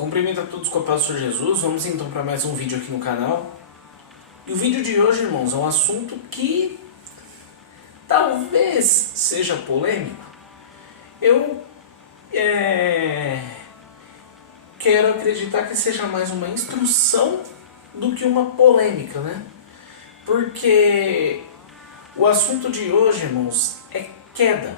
Cumprimento a todos com a paz do Senhor Jesus. Vamos então para mais um vídeo aqui no canal. E o vídeo de hoje, irmãos, é um assunto que talvez seja polêmico. Eu quero acreditar que seja mais uma instrução do que uma polêmica, né? Porque o assunto de hoje, irmãos, é queda.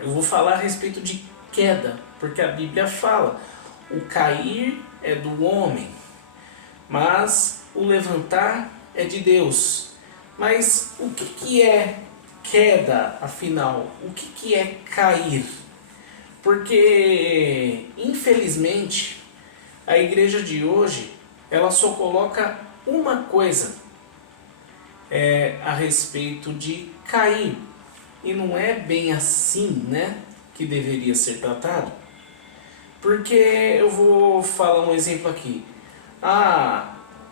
Eu vou falar a respeito de queda, porque a Bíblia fala: o cair é do homem, mas o levantar é de Deus. Mas o que é queda, afinal? O que é cair? Porque, infelizmente, a igreja de hoje, ela só coloca uma coisa a respeito de cair. E não é bem assim, né, que deveria ser tratado. Porque eu vou falar um exemplo aqui.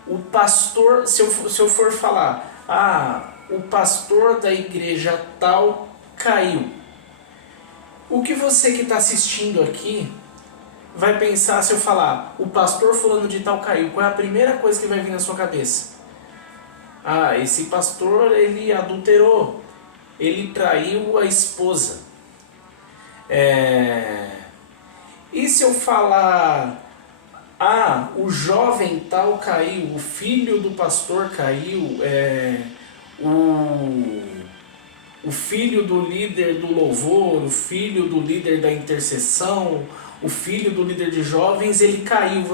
O pastor, se eu for falar, o pastor da igreja tal caiu. O que você que está assistindo aqui vai pensar se eu falar, o pastor fulano de tal caiu? Qual é a primeira coisa que vai vir na sua cabeça? Esse pastor, ele adulterou, ele traiu a esposa. E se eu falar, o jovem tal caiu, o filho do pastor caiu, o filho do líder do louvor, o filho do líder da intercessão, o filho do líder de jovens, ele caiu.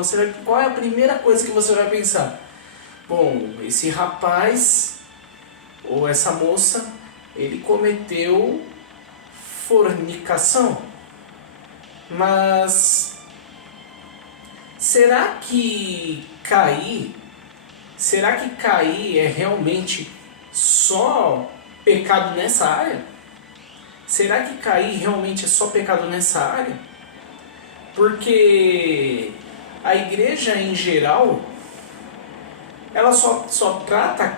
Qual é a primeira coisa que você vai pensar? Bom, esse rapaz ou essa moça, ele cometeu fornicação. Mas será que cair é realmente só pecado nessa área? Será que cair realmente é só pecado nessa área? Porque a igreja em geral, ela só trata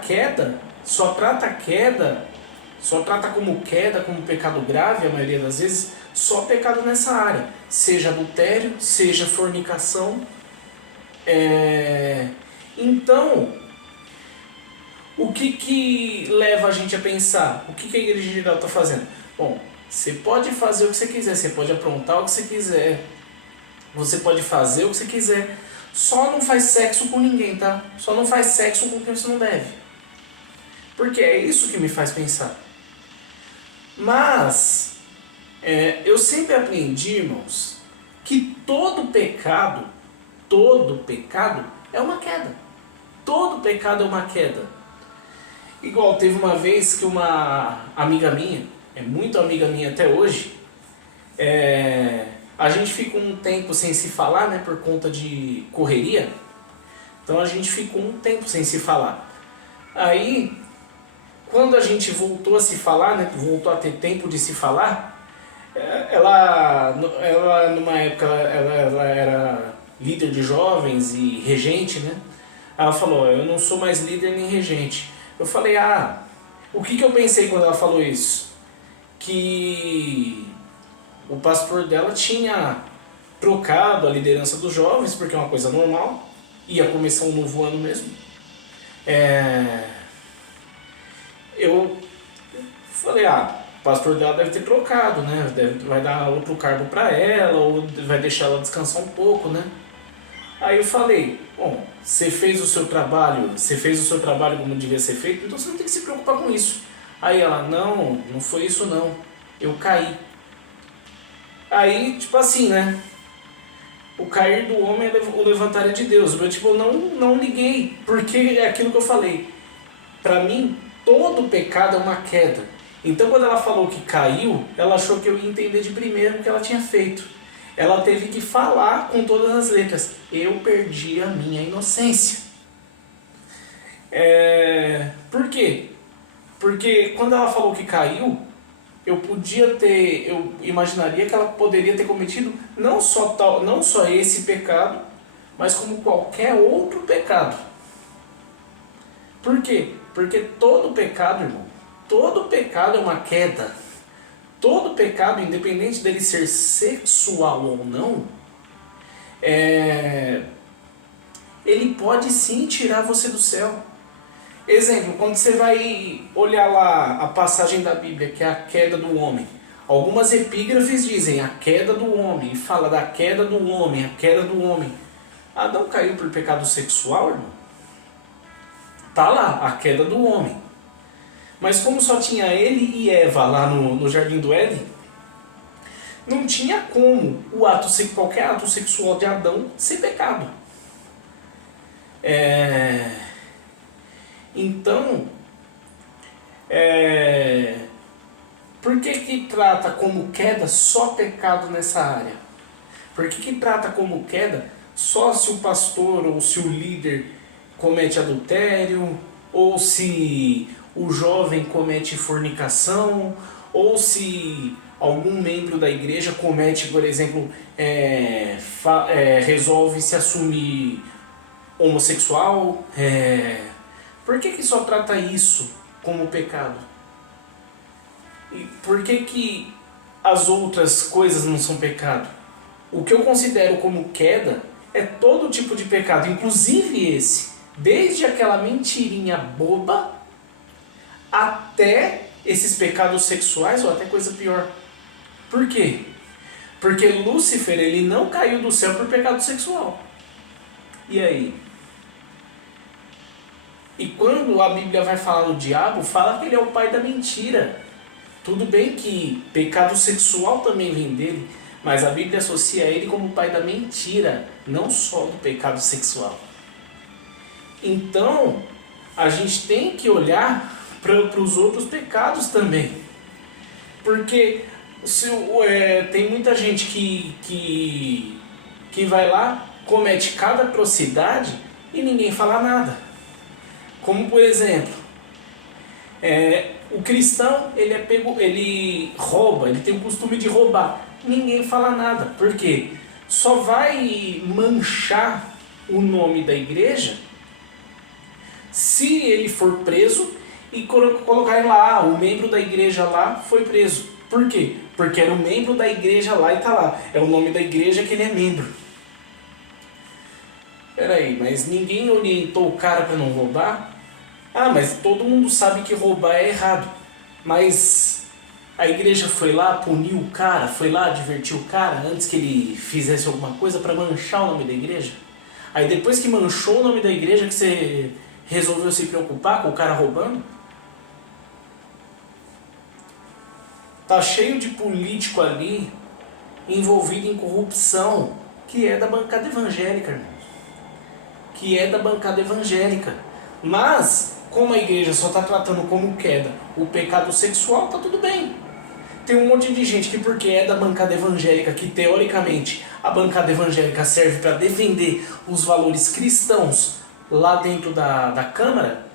como pecado grave, a maioria das vezes, só pecado nessa área, seja adultério, seja fornicação. Então, o que leva a gente a pensar? O que a igreja em geral está fazendo? Bom, você pode fazer o que você quiser, você pode aprontar o que você quiser, você pode fazer o que você quiser, só não faz sexo com ninguém, tá? Só não faz sexo com quem você não deve. Porque é isso que me faz pensar. Mas eu sempre aprendi, irmãos, que todo pecado é uma queda. Todo pecado é uma queda. Igual teve uma vez que uma amiga minha, é muito amiga minha até hoje, a gente ficou um tempo sem se falar, né, por conta de correria. Então a gente ficou um tempo sem se falar. Aí, quando a gente voltou a se falar, né, voltou a ter tempo de se falar, ela numa época, ela era líder de jovens e regente, né? Ela falou: eu não sou mais líder nem regente. Eu falei: o que eu pensei quando ela falou isso? Que o pastor dela tinha trocado a liderança dos jovens, porque é uma coisa normal, ia começar um novo ano mesmo. Eu falei: o pastor dela deve ter trocado, né? Vai dar outro cargo para ela, ou vai deixar ela descansar um pouco, né? Aí eu falei: bom, você fez o seu trabalho como devia ser feito, então você não tem que se preocupar com isso. Aí ela: não foi isso não, eu caí. Aí, tipo assim, né? O cair do homem é o levantar é de Deus. Eu não liguei, porque é aquilo que eu falei. Pra mim, todo pecado é uma queda. Então quando ela falou que caiu, ela achou que eu ia entender de primeiro o que ela tinha feito. Ela teve que falar com todas as letras: eu perdi a minha inocência. Por quê? Porque quando ela falou que caiu, eu imaginaria que ela poderia ter cometido não só esse pecado, mas como qualquer outro pecado. Por quê? Porque todo pecado, irmão, todo pecado é uma queda. Todo pecado, independente dele ser sexual ou não, ele pode sim tirar você do céu. Exemplo, quando você vai olhar lá a passagem da Bíblia, que é a queda do homem. Algumas epígrafes dizem a queda do homem, e fala da queda do homem, a queda do homem. Adão caiu por pecado sexual, irmão? Tá lá, a queda do homem. Mas como só tinha ele e Eva lá no Jardim do Éden, não tinha como qualquer ato sexual de Adão ser pecado. Então, por que trata como queda só pecado nessa área? Por que trata como queda só se o pastor ou se o líder comete adultério, ou se o jovem comete fornicação, ou se algum membro da igreja comete, por exemplo, resolve se assumir homossexual? Por que só trata isso como pecado? E por que as outras coisas não são pecado? O que eu considero como queda é todo tipo de pecado, inclusive esse. Desde aquela mentirinha boba até esses pecados sexuais ou até coisa pior. Por quê? Porque Lúcifer, ele não caiu do céu por pecado sexual. E aí? E quando a Bíblia vai falar do diabo, fala que ele é o pai da mentira. Tudo bem que pecado sexual também vem dele, mas a Bíblia associa ele como o pai da mentira, não só do pecado sexual. Então, a gente tem que olhar para os outros pecados também. Porque tem muita gente que vai lá, comete cada atrocidade e ninguém fala nada. Como por exemplo, o cristão ele rouba, ele tem o costume de roubar. Ninguém fala nada. Por quê? Só vai manchar o nome da igreja se ele for preso e colocar lá, o membro da igreja lá foi preso. Por quê? Porque era o membro da igreja lá e tá lá. É o nome da igreja que ele é membro. Peraí, mas ninguém orientou o cara para não roubar? Ah, mas todo mundo sabe que roubar é errado. Mas a igreja foi lá, puniu o cara, foi lá, advertiu o cara antes que ele fizesse alguma coisa para manchar o nome da igreja? Aí depois que manchou o nome da igreja que você resolveu se preocupar com o cara roubando? Tá cheio de político ali envolvido em corrupção, que é da bancada evangélica, irmãos. Que é da bancada evangélica. Mas, como a igreja só está tratando como queda o pecado sexual, tá tudo bem. Tem um monte de gente que, porque é da bancada evangélica, que teoricamente a bancada evangélica serve para defender os valores cristãos lá dentro da Câmara,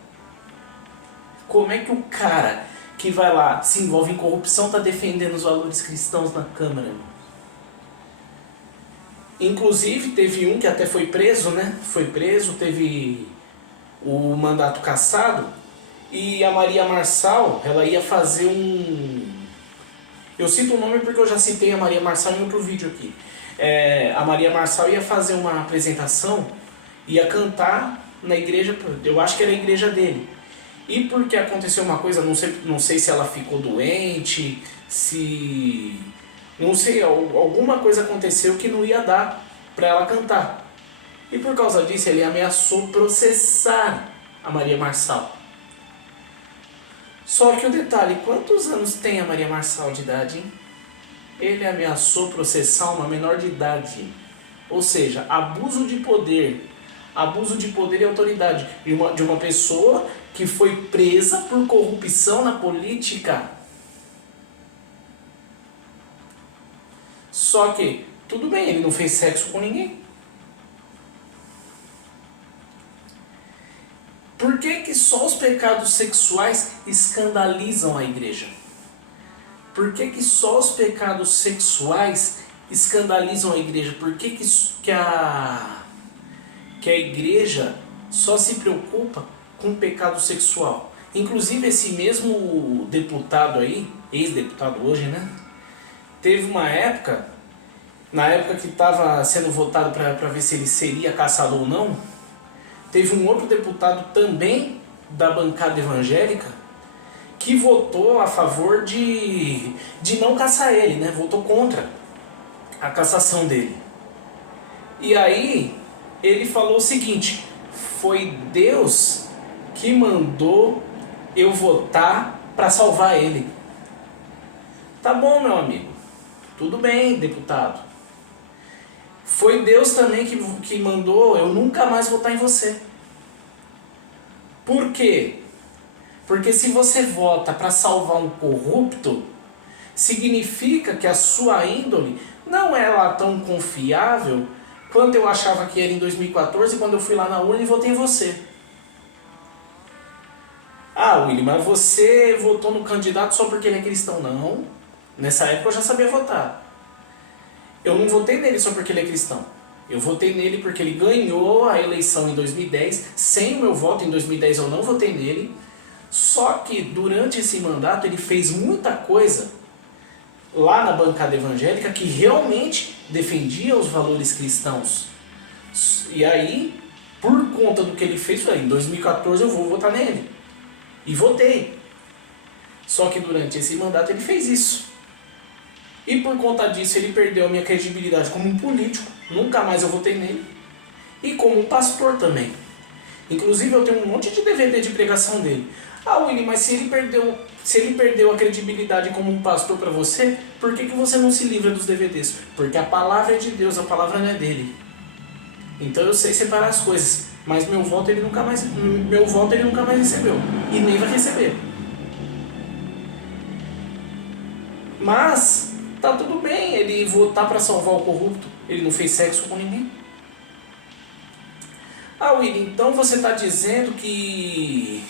como é que o cara que vai lá, se envolve em corrupção, está defendendo os valores cristãos na Câmara? Inclusive, teve um que até foi preso, né? Foi preso, teve o mandato cassado, e a Maria Marçal, ela ia fazer um... Eu cito o nome porque eu já citei a Maria Marçal em outro vídeo aqui. A Maria Marçal ia fazer uma apresentação, ia cantar na igreja, eu acho que era a igreja dele. E porque aconteceu uma coisa, não sei se ela ficou doente, se... Não sei, alguma coisa aconteceu que não ia dar para ela cantar. E por causa disso ele ameaçou processar a Maria Marçal. Só que o detalhe, quantos anos tem a Maria Marçal de idade, hein? Ele ameaçou processar uma menor de idade. Ou seja, abuso de poder e autoridade de uma pessoa que foi presa por corrupção na política. Só que, tudo bem, ele não fez sexo com ninguém. Por que só os pecados sexuais escandalizam a igreja? Por que só os pecados sexuais escandalizam a igreja? Por que a igreja só se preocupa com o pecado sexual? Inclusive esse mesmo deputado aí, ex-deputado hoje, né? Teve uma época na época que estava sendo votado para ver se ele seria caçado ou não, teve um outro deputado também da bancada evangélica que votou a favor de não caçar ele, né? Votou contra a cassação dele. E aí ele falou o seguinte: foi Deus que mandou eu votar para salvar ele. Tá bom, meu amigo. Tudo bem, deputado. Foi Deus também que mandou eu nunca mais votar em você. Por quê? Porque se você vota para salvar um corrupto, significa que a sua índole não é lá tão confiável quanto eu achava que era em 2014, quando eu fui lá na urna e votei em você. Ah, William, mas você votou no candidato só porque ele é cristão? Não. Nessa época eu já sabia votar. Eu não votei nele só porque ele é cristão. Eu votei nele porque ele ganhou a eleição em 2010. Sem o meu voto em 2010 eu não votei nele. Só que durante esse mandato ele fez muita coisa lá na bancada evangélica que realmente defendia os valores cristãos. E aí, por conta do que ele fez, falei, em 2014 eu vou votar nele. E votei. Só que durante esse mandato ele fez isso. E por conta disso ele perdeu a minha credibilidade como um político. Nunca mais eu votei nele. E como um pastor também. Inclusive eu tenho um monte de DVD de pregação dele. Ah, William, mas se ele perdeu a credibilidade como um pastor para você, por que você não se livra dos DVDs? Porque a palavra é de Deus, a palavra não é dele. Então eu sei separar as coisas. Mas meu voto ele nunca mais recebeu. E nem vai receber. Mas tá tudo bem ele votar para salvar o corrupto. Ele não fez sexo com ninguém. Ah, William, então você está dizendo que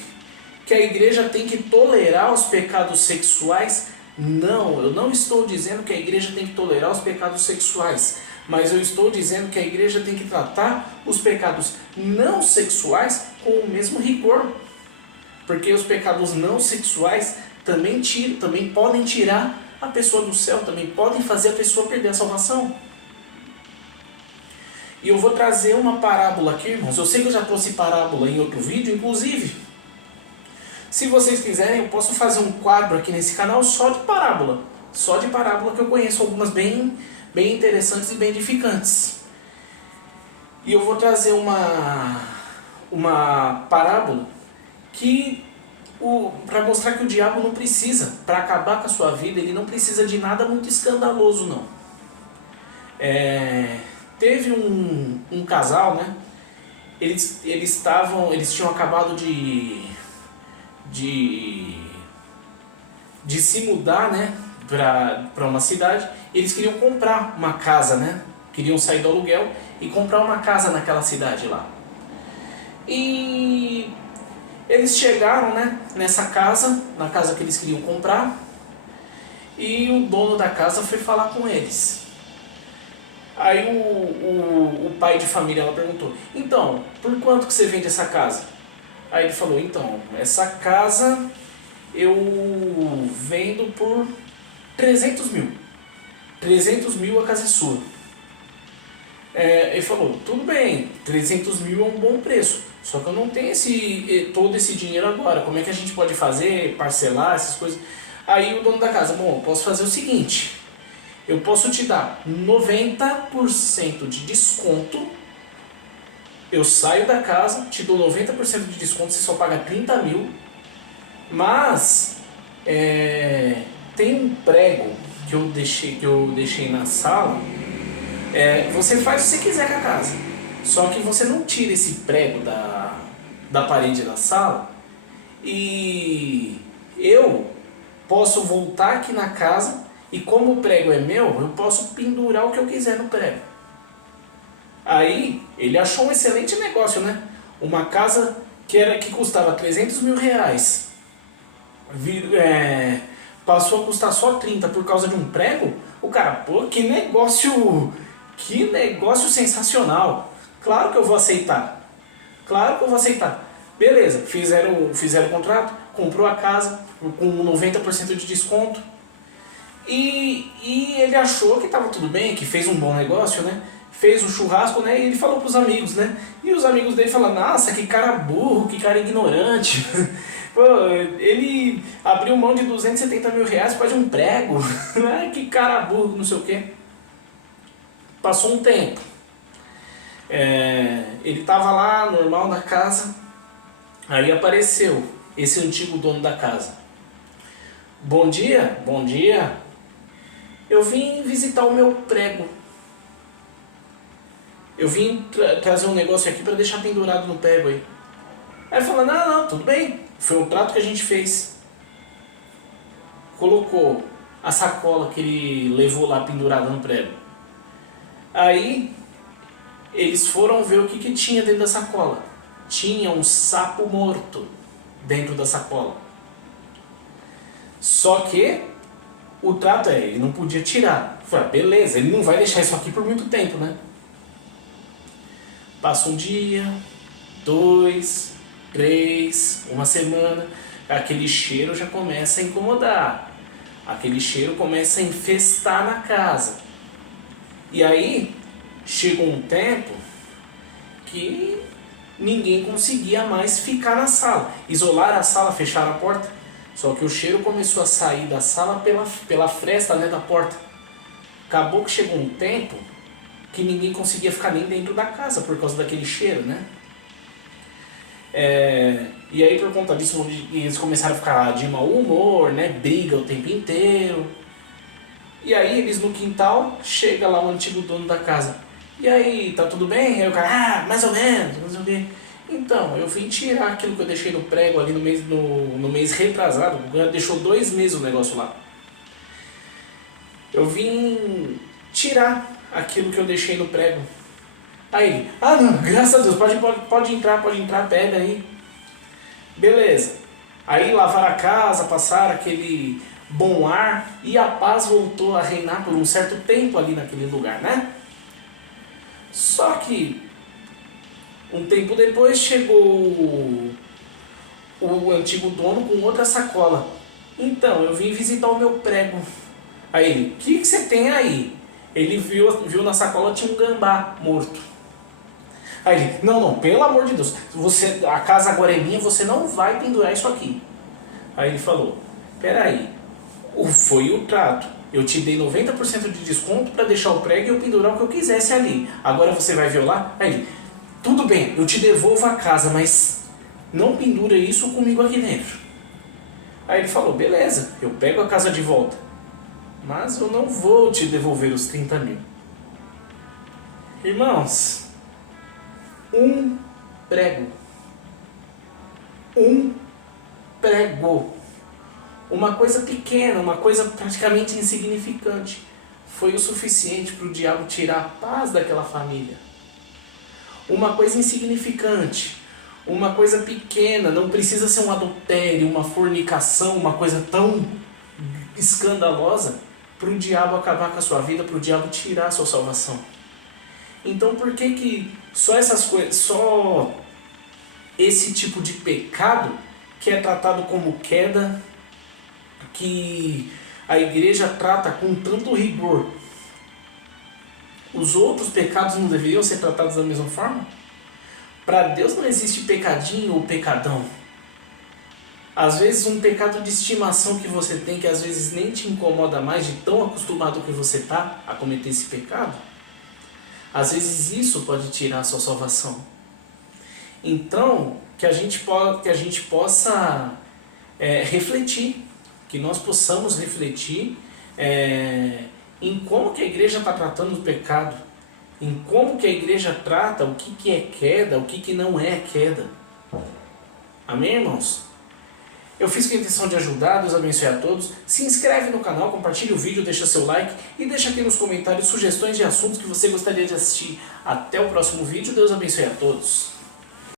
a igreja tem que tolerar os pecados sexuais? Não, eu não estou dizendo que a igreja tem que tolerar os pecados sexuais. Mas eu estou dizendo que a igreja tem que tratar os pecados não sexuais com o mesmo rigor. Porque os pecados não sexuais também podem tirar a pessoa do céu, também podem fazer a pessoa perder a salvação. E eu vou trazer uma parábola aqui, irmãos. Eu sei que eu já trouxe parábola em outro vídeo, inclusive. Se vocês quiserem, eu posso fazer um quadro aqui nesse canal só de parábola. Só de parábola, que eu conheço algumas bem interessantes e bem edificantes. E eu vou trazer uma parábola que para mostrar que o diabo não precisa, para acabar com a sua vida, ele não precisa de nada muito escandaloso, não. Teve um casal, né? Eles tinham acabado de se mudar, né, para uma cidade. Eles queriam comprar uma casa, né? Queriam sair do aluguel e comprar uma casa naquela cidade lá. E eles chegaram, né, na casa que eles queriam comprar, e o dono da casa foi falar com eles. Aí o pai de família ela perguntou: então, por quanto que você vende essa casa? Aí ele falou: então, essa casa eu vendo por 300 mil. 300 mil a casa é sua. Ele falou: tudo bem, 300 mil é um bom preço, só que eu não tenho todo esse dinheiro agora. Como é que a gente pode fazer, parcelar essas coisas? Aí o dono da casa: bom, eu posso fazer o seguinte, eu posso te dar 90% de desconto. Eu saio da casa, te dou 90% de desconto, você só paga 30 mil. Mas tem um prego que eu deixei na sala. Você faz o que você quiser com a casa, só que você não tira esse prego da parede da sala. E eu posso voltar aqui na casa, e como o prego é meu, eu posso pendurar o que eu quiser no prego. Aí ele achou um excelente negócio, né? Uma casa que custava 300 mil reais, passou a custar só 30 por causa de um prego. O cara: pô, que negócio sensacional. Claro que eu vou aceitar. Beleza, fizeram o contrato, comprou a casa com 90% de desconto. E ele achou que estava tudo bem, que fez um bom negócio, né? Fez um churrasco, né? E ele falou pros amigos, né? E os amigos dele falaram, nossa, que cara burro, que cara ignorante. Pô, ele abriu mão de 270 mil reais por causa de um prego. Que cara burro, não sei o quê. Passou um tempo. Ele tava lá, normal, na casa. Aí apareceu esse antigo dono da casa. Bom dia, bom dia. Eu vim visitar o meu prego. Eu vim trazer um negócio aqui para deixar pendurado no prego aí. Aí falou, não, tudo bem. Foi um trato que a gente fez. Colocou a sacola que ele levou lá pendurada no prego. Aí eles foram ver o que tinha dentro da sacola. Tinha um sapo morto dentro da sacola. Só que o trato ele não podia tirar. Eu falei, beleza, ele não vai deixar isso aqui por muito tempo, né? Passa um dia, 2, 3, uma semana, aquele cheiro já começa a incomodar. Aquele cheiro começa a infestar na casa. E aí, chegou um tempo que ninguém conseguia mais ficar na sala. Isolaram a sala, fecharam a porta. Só que o cheiro começou a sair da sala pela fresta, né, da porta. Acabou que chegou um tempo que ninguém conseguia ficar nem dentro da casa por causa daquele cheiro, né? E aí por conta disso eles começaram a ficar de mau humor, né? Briga o tempo inteiro. E aí eles no quintal, chega lá o antigo dono da casa. E aí, tá tudo bem? Aí o cara, mais ou menos, não sei o quê. Então, eu vim tirar aquilo que eu deixei no prego ali no mês retrasado. Deixou 2 meses o negócio lá. Eu vim tirar aquilo que eu deixei no prego. Aí ele, não, graças a Deus, pode entrar, pega aí. Beleza. Aí lavaram a casa, passaram aquele bom ar e a paz voltou a reinar por um certo tempo ali naquele lugar, né? Só que um tempo depois chegou o antigo dono com outra sacola. Então, eu vim visitar o meu prego. Aí ele, o que você tem aí? Ele viu na sacola tinha um gambá morto. Aí ele, não, pelo amor de Deus, a casa agora é minha, você não vai pendurar isso aqui. Aí ele falou, peraí, foi o trato. Eu te dei 90% de desconto para deixar o prego e eu pendurar o que eu quisesse ali. Agora você vai violar? Aí ele, tudo bem, eu te devolvo a casa, mas não pendura isso comigo aqui dentro. Aí ele falou, beleza, eu pego a casa de volta, mas eu não vou te devolver os 30 mil. Irmãos, um prego. Uma coisa pequena, uma coisa praticamente insignificante, foi o suficiente para o diabo tirar a paz daquela família. Uma coisa insignificante, uma coisa pequena, não precisa ser um adultério, uma fornicação, uma coisa tão escandalosa para o diabo acabar com a sua vida, para o diabo tirar a sua salvação. Então por que só essas coisas, só esse tipo de pecado que é tratado como queda, que a igreja trata com tanto rigor, os outros pecados não deveriam ser tratados da mesma forma? Para Deus não existe pecadinho ou pecadão. Às vezes um pecado de estimação que você tem, que às vezes nem te incomoda mais de tão acostumado que você está a cometer esse pecado, às vezes isso pode tirar a sua salvação. Então, que a gente possa refletir, que nós possamos refletir em como que a igreja está tratando o pecado, em como que a igreja trata o que é queda, o que não é queda. Amém, irmãos? Eu fiz com a intenção de ajudar, Deus abençoe a todos. Se inscreve no canal, compartilha o vídeo, deixa seu like e deixa aqui nos comentários sugestões de assuntos que você gostaria de assistir. Até o próximo vídeo, Deus abençoe a todos.